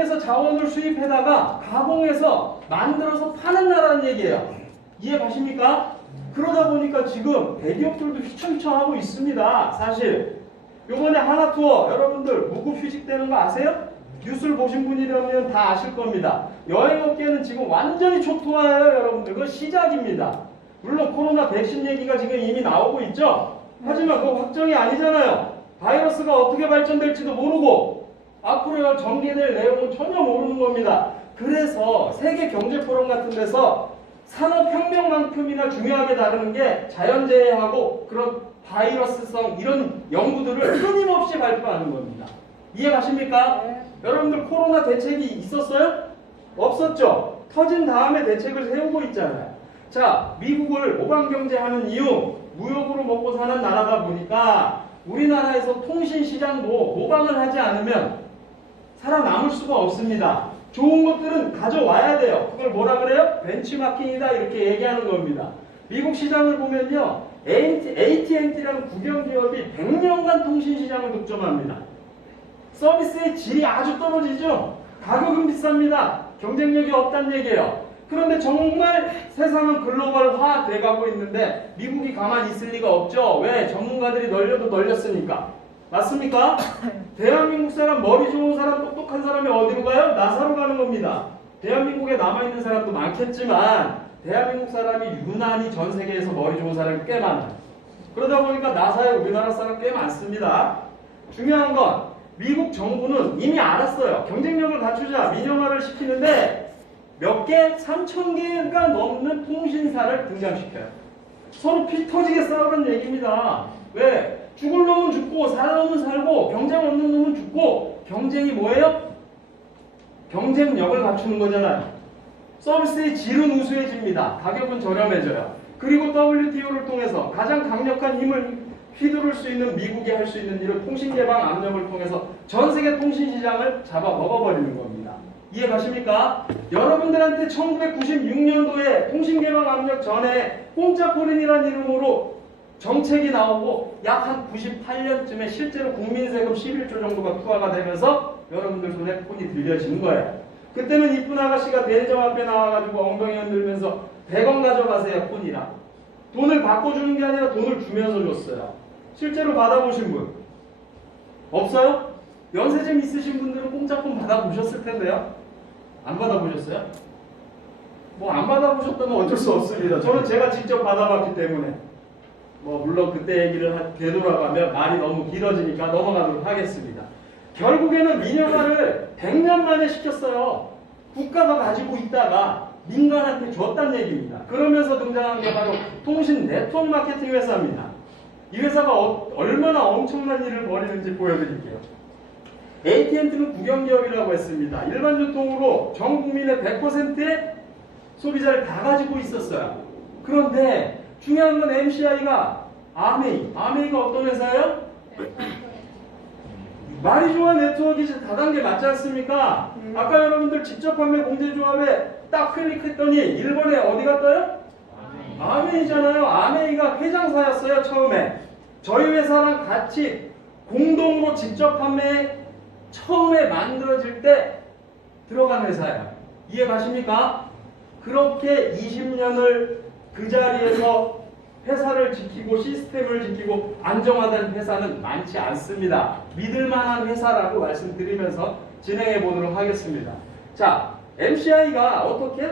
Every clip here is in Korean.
외국에서 자원을 수입해다가 가공해서 만들어서 파는 나라는 얘기예요. 이해 가십니까? 그러다 보니까 지금 대기업들도 휘청휘청하고 있습니다. 사실 요번에 하나투어 여러분들 무급 휴직되는 거 아세요? 뉴스를 보신 분이라면 다 아실 겁니다. 여행업계는 지금 완전히 초토화예요. 여러분들 그거 시작입니다. 물론 코로나 백신 얘기가 지금 이미 나오고 있죠. 하지만 그거 확정이 아니잖아요. 바이러스가 어떻게 발전될지도 모르고 앞으로 전개될 내용은 전혀 모르는 겁니다. 그래서 세계 경제 포럼 같은 데서 산업혁명만큼이나 중요하게 다루는 게 자연재해하고 그런 바이러스성 이런 연구들을 끊임없이 발표하는 겁니다. 이해 가십니까? 네. 여러분들 코로나 대책이 있었어요? 없었죠? 터진 다음에 대책을 세우고 있잖아요. 자, 미국을 모방경제하는 이유, 무역으로 먹고 사는 나라다 보니까 우리나라에서 통신시장도 모방을 하지 않으면 살아남을 수가 없습니다. 좋은 것들은 가져와야 돼요. 그걸 뭐라 그래요? 벤치마킹이다 이렇게 얘기하는 겁니다. 미국 시장을 보면요. AT&T라는 국영기업이 100년간 통신시장을 독점합니다. 서비스의 질이 아주 떨어지죠. 가격은 비쌉니다. 경쟁력이 없다는 얘기예요. 그런데 정말 세상은 글로벌화 돼가고 있는데 미국이 가만히 있을 리가 없죠. 왜? 전문가들이 널려도 널렸으니까. 맞습니까? 대한민국 사람, 머리 좋은 사람, 똑똑한 사람이 어디로 가요? 나사로 가는 겁니다. 대한민국에 남아있는 사람도 많겠지만 대한민국 사람이 유난히 전 세계에서 머리 좋은 사람이 꽤 많아요. 그러다 보니까 나사에 우리나라 사람 꽤 많습니다. 중요한 건 미국 정부는 이미 알았어요. 경쟁력을 갖추자, 민영화를 시키는데 몇 개? 3,000개가 넘는 통신사를 등장시켜요. 서로 피 터지게 싸우는 얘기입니다. 왜? 죽을 놈은 죽고 살 놈은 살고 경쟁 없는 놈은 죽고 경쟁이 뭐예요? 경쟁력을 갖추는 거잖아요. 서비스의 질은 우수해집니다. 가격은 저렴해져요. 그리고 WTO를 통해서 가장 강력한 힘을 휘두를 수 있는 미국이 할 수 있는 일을 통신개방 압력을 통해서 전 세계 통신시장을 잡아 먹어버리는 겁니다. 이해 가십니까? 여러분들한테 1996년도에 통신개방 압력 전에 공짜 코린이라는 이름으로 정책이 나오고 약 한 98년쯤에 실제로 국민세금 11조 정도가 투하가 되면서 여러분들 손에 폰이 들려지는 거예요. 그때는 이쁜 아가씨가 대리점 앞에 나와가지고 엉덩이 흔들면서 100원 가져가세요 폰이랑. 돈을 바꿔주는 게 아니라 돈을 주면서 줬어요. 실제로 받아보신 분? 없어요? 연세점 있으신 분들은 공짜 폰 받아보셨을 텐데요. 안 받아보셨어요? 뭐 안 받아보셨다면 어쩔 수 없습니다. 저는 제가 직접 받아봤기 때문에 뭐 물론 그때 얘기를 되돌아가면 말이 너무 길어지니까 넘어가도록 하겠습니다. 결국에는 민영화를 100년 만에 시켰어요. 국가가 가지고 있다가 민간한테 줬다는 얘기입니다. 그러면서 등장한 게 바로 통신 네트워크 마케팅 회사입니다. 이 회사가 얼마나 엄청난 일을 벌이는지 보여드릴게요. AT&T는 국영기업이라고 했습니다. 일반 유통으로 전 국민의 100%의 소비자를 다 가지고 있었어요. 그런데 중요한 건 MCI가 아메이가 어떤 회사예요? 말이 좋아 네트워크이 다단계 맞지 않습니까? 아까 여러분들 직접 판매 공제조합에 딱 클릭했더니 일본에 어디가 떠요? 아메이잖아요. 아메이가 회장사였어요 처음에. 저희 회사랑 같이 공동으로 직접 판매 처음에 만들어질 때 들어간 회사예요. 이해 가십니까? 그렇게 20년을 그 자리에서 회사를 지키고 시스템을 지키고 안정화된 회사는 많지 않습니다. 믿을만한 회사라고 말씀드리면서 진행해 보도록 하겠습니다. 자, MCI가 어떻게?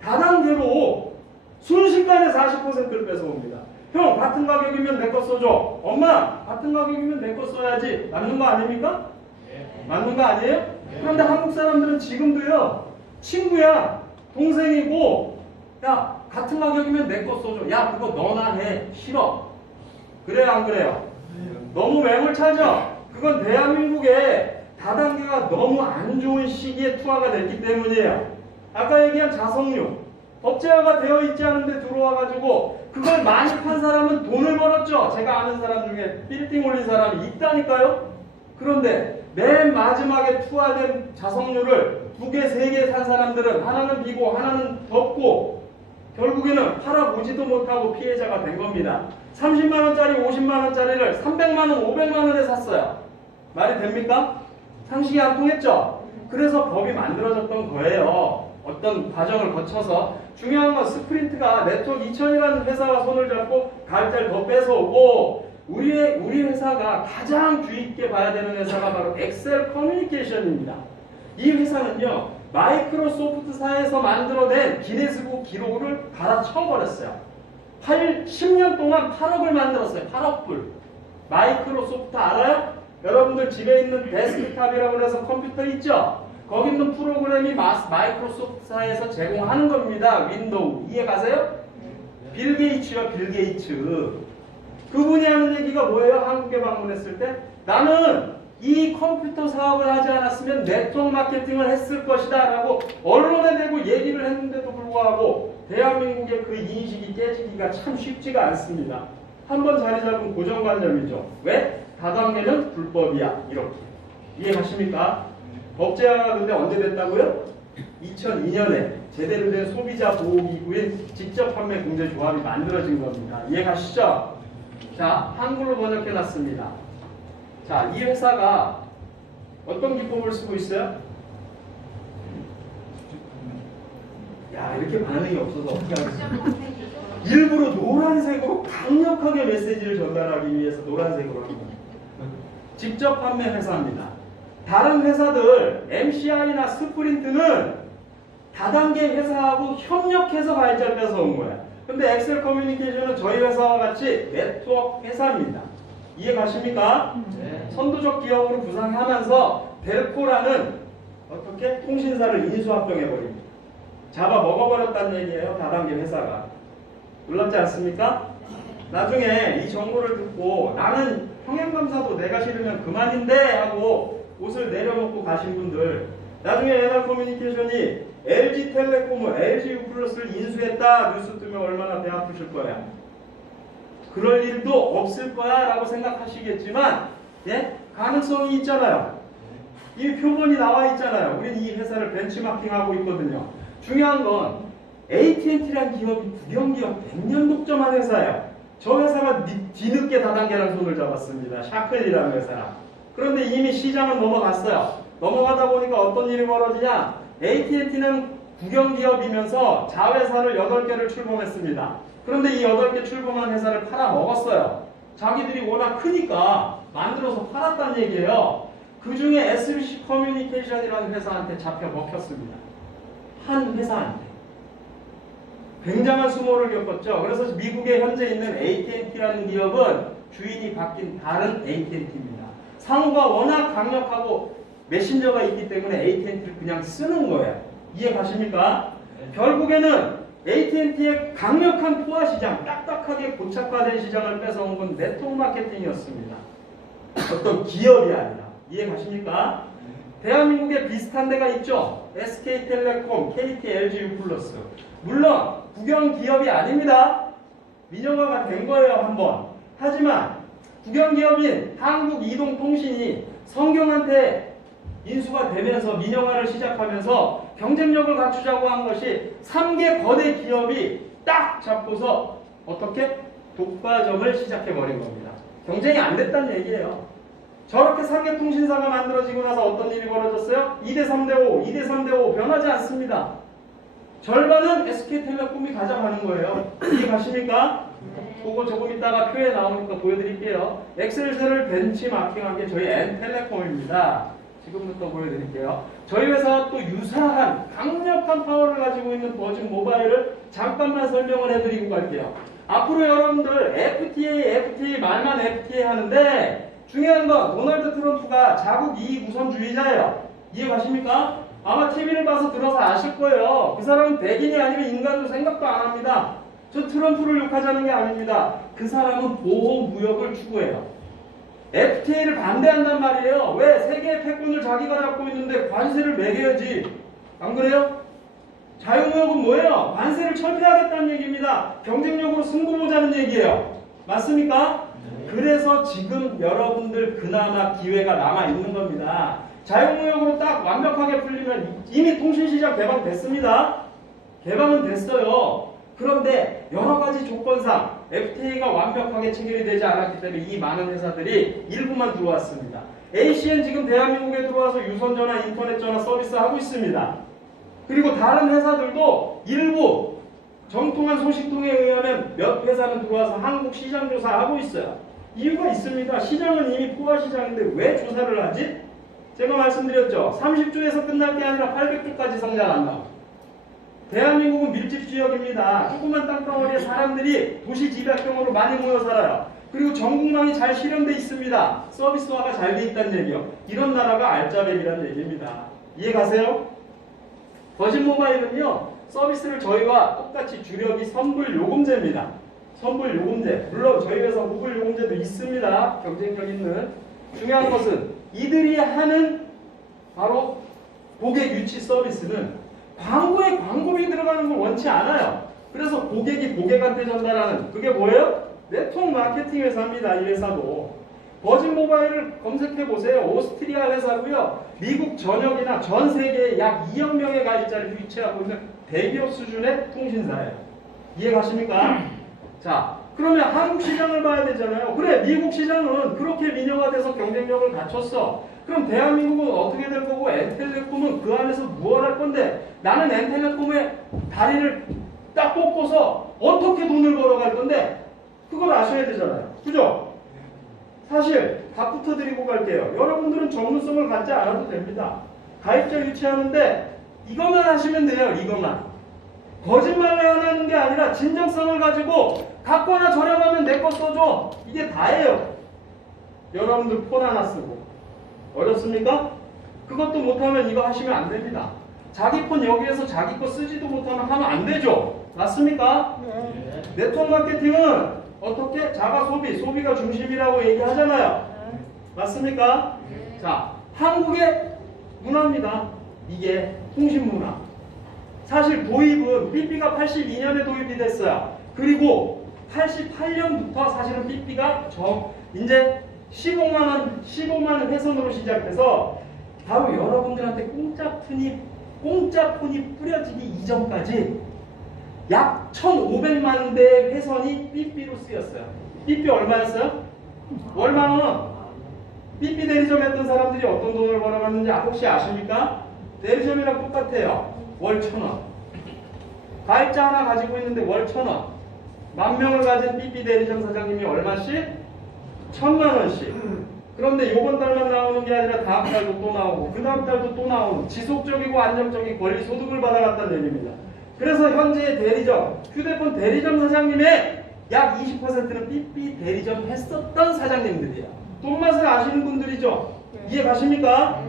다단계로 순식간에 40%를 뺏어옵니다. 형 같은 가격이면 내 거 써줘. 엄마 같은 가격이면 내 거 써야지. 맞는 거 아닙니까? 맞는 거 아니에요? 그런데 한국 사람들은 지금도요. 친구야 동생이고 야 같은 가격이면 내 거 써줘. 야 그거 너나 해. 싫어. 그래요 안 그래요? 너무 매몰차죠? 그건 대한민국의 다단계가 너무 안 좋은 시기에 투하가 됐기 때문이에요. 아까 얘기한 자석류 법제화가 되어 있지 않은데 들어와가지고 그걸 많이 판 사람은 돈을 벌었죠. 제가 아는 사람 중에 빌딩 올린 사람이 있다니까요. 그런데 맨 마지막에 투하된 자석류를 2개, 3개 산 사람들은 하나는 비고 하나는 덮고 결국에는 팔아보지도 못하고 피해자가 된 겁니다. 30만원짜리 50만원짜리를 300만원, 500만원에 샀어요. 말이 됩니까? 상식이 안 통했죠? 그래서 법이 만들어졌던 거예요. 어떤 과정을 거쳐서. 중요한 건 스프린트가 네트워크 2000이라는 회사와 손을 잡고 가을자를 더 뺏어오고 우리 회사가 가장 주의 있게 봐야 되는 회사가 바로 엑셀 커뮤니케이션입니다. 이 회사는요, 마이크로소프트사에서 만들어낸 기네스북 기록을 갈아쳐버렸어요. 10년 동안 8억을 만들었어요. 8억 불. 마이크로소프트 알아요? 여러분들 집에 있는 데스크탑이라고 해서 컴퓨터 있죠? 거기 있는 프로그램이 마이크로소프트사에서 제공하는 겁니다. 윈도우. 이해 가세요? 빌 게이츠요, 빌 게이츠. 그분이 하는 얘기가 뭐예요? 한국에 방문했을 때? 나는 이 컴퓨터 사업을 하지 않았으면 네트워크 마케팅을 했을 것이다 라고 언론에 대고 얘기를 했는데도 불구하고 대한민국의 그 인식이 깨지기가 참 쉽지가 않습니다. 한번 자리 잡은 고정관념이죠. 왜? 다단계는 불법이야. 이렇게. 이해가십니까? 법제화가 근데 언제 됐다고요? 2002년에 제대로 된 소비자 보호기구인 직접 판매 공제조합이 만들어진 겁니다. 이해가시죠? 자, 한글로 번역해놨습니다. 자, 이 회사가 어떤 기법을 쓰고 있어요? 야, 이렇게 반응이 없어서 어떻게 하겠어요? 일부러 노란색으로 강력하게 메시지를 전달하기 위해서 노란색으로 합니다. 직접 판매 회사입니다. 다른 회사들 MCI나 스프린트는 다단계 회사하고 협력해서 발자를 뺏어온 거예요. 근데 엑셀 커뮤니케이션은 저희 회사와 같이 네트워크 회사입니다. 이해 가십니까? 네. 선도적 기업으로 부상하면서 델코라는 어떻게 통신사를 인수합병해버립니다. 잡아 먹어버렸다는 얘기예요. 다단계 회사가. 놀랍지 않습니까? 나중에 이 정보를 듣고 나는 평행감사도 내가 싫으면 그만인데 하고 옷을 내려놓고 가신 분들, 나중에 NR커뮤니케이션이 LG텔레콤을 LG유플러스를 인수했다 뉴스 뜨면 얼마나 배 아프실 거야. 그럴 일도 없을 거야 라고 생각하시겠지만, 예? 가능성이 있잖아요. 이 표본이 나와 있잖아요. 우린 이 회사를 벤치마킹하고 있거든요. 중요한 건 AT&T라는 기업이 국영기업 100년 독점한 회사예요. 저 회사가 뒤늦게 다단계랑 손을 잡았습니다. 샤클이라는 회사랑. 그런데 이미 시장은 넘어갔어요. 넘어가다 보니까 어떤 일이 벌어지냐? AT&T는 국영기업이면서 자회사를 8개를 출범했습니다. 그런데 이 8개 출범한 회사를 팔아먹었어요. 자기들이 워낙 크니까 만들어서 팔았다는 얘기예요. 그 중에 SBC 커뮤니케이션이라는 회사한테 잡혀 먹혔습니다. 한 회사한테. 굉장한 수모를 겪었죠. 그래서 미국에 현재 있는 AT&T라는 기업은 주인이 바뀐 다른 AT&T입니다. 상호가 워낙 강력하고 메신저가 있기 때문에 AT&T를 그냥 쓰는 거예요. 이해 가십니까? 네. 결국에는 AT&T의 강력한 포화 시장, 딱딱하게 고착화된 시장을 뺏어온 건 네트워크 마케팅이었습니다. 어떤 기업이 아니라. 이해 가십니까? 네. 대한민국에 비슷한 데가 있죠. SK텔레콤, KT, LG유플러스. 물론 국영 기업이 아닙니다. 민영화가 된 거예요, 한번. 하지만 국영 기업인 한국이동통신이 성경한테 인수가 되면서 민영화를 시작하면서 경쟁력을 갖추자고 한 것이 3개 거대 기업이 딱 잡고서 어떻게? 독과점을 시작해버린 겁니다. 경쟁이 안 됐다는 얘기예요. 저렇게 3개 통신사가 만들어지고 나서 어떤 일이 벌어졌어요? 2대 3대5, 2대 3대5 변하지 않습니다. 절반은 SK텔레콤이 가져가는 거예요. 이해 가십니까? 그거 조금 이따가 표에 나오니까 보여드릴게요. 엑셀셀을 벤치마킹한 게 저희 N텔레콤입니다. 지금부터 보여드릴게요. 저희 회사와 또 유사한 강력한 파워를 가지고 있는 버진 모바일을 잠깐만 설명을 해드리고 갈게요. 앞으로 여러분들 FTA 말만 FTA 하는데 중요한 건 도널드 트럼프가 자국 이익 우선주의자예요. 이해 가십니까? 아마 TV를 봐서 들어서 아실 거예요. 그 사람은 백인이 아니면 인간도 생각도 안 합니다. 저 트럼프를 욕하자는 게 아닙니다. 그 사람은 보호무역을 추구해요. FTA를 반대한단 말이에요. 왜? 세계의 패권을 자기가 잡고 있는데 관세를 매겨야지. 안 그래요? 자유무역은 뭐예요? 관세를 철폐하겠다는 얘기입니다. 경쟁력으로 승부 보자는 얘기예요. 맞습니까? 네. 그래서 지금 여러분들 그나마 기회가 남아있는 겁니다. 자유무역으로 딱 완벽하게 풀리면 이미 통신시장 개방됐습니다. 개방은 됐어요. 그런데 여러 가지 조건상 FTA가 완벽하게 체결이 되지 않았기 때문에 이 많은 회사들이 일부만 들어왔습니다. ACN 지금 대한민국에 들어와서 유선전화, 인터넷전화 서비스 하고 있습니다. 그리고 다른 회사들도 일부 정통한 소식통에 의하면 몇 회사는 들어와서 한국 시장 조사하고 있어요. 이유가 있습니다. 시장은 이미 포화 시장인데 왜 조사를 하지? 제가 말씀드렸죠. 30조에서 끝날 게 아니라 800조까지 성장한다. 대한민국은 밀집 지역입니다. 조그만 땅덩어리에 사람들이 도시 집약형으로 많이 모여 살아요. 그리고 전국망이 잘 실현되어 있습니다. 서비스화가 잘 돼 있다는 얘기요. 이런 나라가 알짜배기라는 얘기입니다. 이해 가세요? 버진 모바일은요, 서비스를 저희와 똑같이 주력이 선불요금제입니다. 선불요금제. 물론 저희 회사 후불요금제도 있습니다. 경쟁력 있는. 중요한 것은 이들이 하는 바로 고객 유치 서비스는 광고에 광고비 들어가는 걸 원치 않아요. 그래서 고객이 고객한테 전달하는 그게 뭐예요? 네트워크 마케팅 회사입니다. 이 회사도. 버진 모바일을 검색해 보세요. 오스트리아 회사고요. 미국 전역이나 전 세계에 약 2억 명의 가입자를 유치하고 있는 대기업 수준의 통신사예요. 이해 가십니까? 자, 그러면 한국 시장을 봐야 되잖아요. 그래, 미국 시장은 그렇게 민영화돼서 경쟁력을 갖췄어. 그럼 대한민국은 어떻게 될 거고 엔텔레콤은 그 안에서 무엇 할 건데 나는 엔텔레콤의 다리를 딱 꽂고서 어떻게 돈을 벌어갈 건데 그걸 아셔야 되잖아요. 그죠? 사실 답부터 드리고 갈게요. 여러분들은 전문성을 갖지 않아도 됩니다. 가입자 유치하는데 이것만 하시면 돼요. 이것만. 거짓말을 하는 게 아니라 진정성을 가지고 갖거나 저렴하면 내 거 써줘. 이게 다예요. 여러분들 폰 하나 쓰고. 어렵습니까? 그것도 못하면 이거 하시면 안 됩니다. 자기 폰 여기에서 자기 거 쓰지도 못하면 하면 안 되죠. 맞습니까? 네. 네트워크 마케팅은 어떻게? 자가 소비, 소비가 중심이라고 얘기하잖아요. 맞습니까? 네. 자, 한국의 문화입니다. 이게 통신 문화. 사실 도입은 삐삐가 82년에 도입이 됐어요. 그리고 88년부터 사실은 삐삐가 이제 15만 회선으로 시작해서 바로 여러분들한테 공짜 폰이 뿌려지기 이전까지 약 1,500만 대의 회선이 삐삐로 쓰였어요. 삐삐 얼마였어요? 얼마나? 삐삐 대리점 했던 사람들이 어떤 돈을 벌어갔는지 혹시 아십니까? 대리점이랑 똑같아요. 월 1,000원. 가입자 하나 가지고 있는데 월 1,000원. 10,000명을 가진 삐삐 대리점 사장님이 얼마씩? 1,000만 원씩. 그런데 이번 달만 나오는 게 아니라 다음 달도 또 나오고 그 다음 달도 또 나오고 지속적이고 안정적인 권리 소득을 받아갔다는 얘기입니다. 그래서 현재 대리점, 휴대폰 대리점 사장님의 약 20%는 삐삐 대리점 했었던 사장님들이에요. 돈맛을 아시는 분들이죠. 이해 가십니까?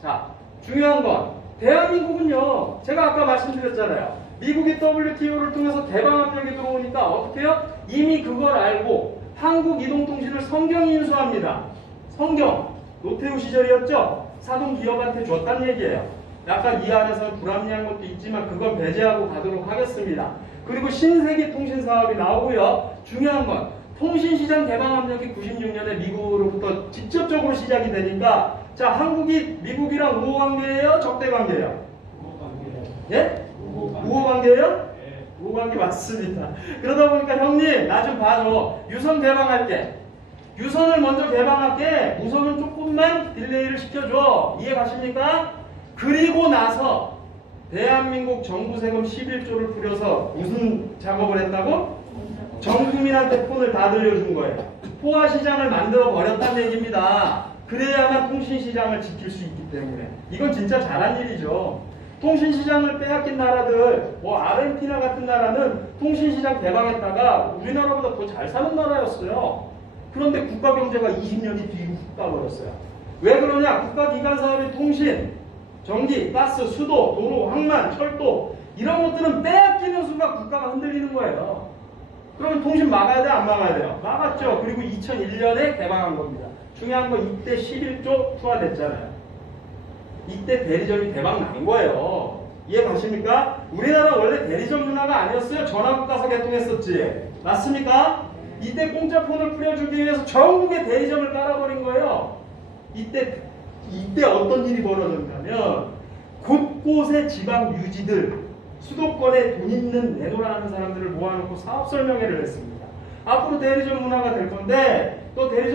자, 중요한 건 대한민국은요, 제가 아까 말씀드렸잖아요. 미국이 WTO를 통해서 개방압력이 들어오니까 어떻게 해요? 이미 그걸 알고 한국이동통신을 성경이 인수합니다. 성경, 노태우 시절이었죠? 사돈 기업한테 줬다는 얘기예요. 약간 이 안에서 불합리한 것도 있지만 그건 배제하고 가도록 하겠습니다. 그리고 신세계 통신 사업이 나오고요. 중요한 건 통신시장 개방압력이 96년에 미국으로부터 직접적으로 시작이 되니까 자, 한국이 미국이랑 우호 관계예요? 적대 관계예요? 우호 관계예요. 예? 우호 관계예요? 네. 우호 관계 맞습니다. 그러다 보니까 형님 나 좀 봐줘. 유선 개방할게. 유선을 먼저 개방할게. 무선은 조금만 딜레이를 시켜줘. 이해 가십니까? 그리고 나서 대한민국 정부 세금 11조를 뿌려서 무슨 작업을 했다고? 전 국민한테 폰을 다 들려준 거예요. 포화 시장을 만들어 버렸다는 얘기입니다. 그래야만 통신 시장을 지킬 수 있기 때문에. 이건 진짜 잘한 일이죠. 통신 시장을 빼앗긴 나라들, 아르헨티나 같은 나라는 통신 시장 개방했다가 우리나라보다 더 잘 사는 나라였어요. 그런데 국가 경제가 20년이 뒤로 훅 가버렸어요. 왜 그러냐? 국가 기관 사업이 통신, 전기, 가스, 수도, 도로, 항만, 철도 이런 것들은 빼앗기는 순간 국가가 흔들리는 거예요. 그러면 통신 막아야 돼? 안 막아야 돼요? 막았죠. 그리고 2001년에 개방한 겁니다. 중요한 건 이때 11조 투하됐잖아요. 이때 대리점이 대박 난 거예요. 이해 가십니까? 우리나라 원래 대리점 문화가 아니었어요. 전화국 가서 개통했었지. 맞습니까? 이때 공짜 폰을 뿌려주기 위해서 전국에 대리점을 깔아버린 거예요. 이때 어떤 일이 벌어졌냐면 곳곳에 지방 유지들 수도권에 돈 있는 내놓으라는 사람들을 모아놓고 사업 설명회를 했습니다. 앞으로 대리점 문화가 될 건데 또 대리점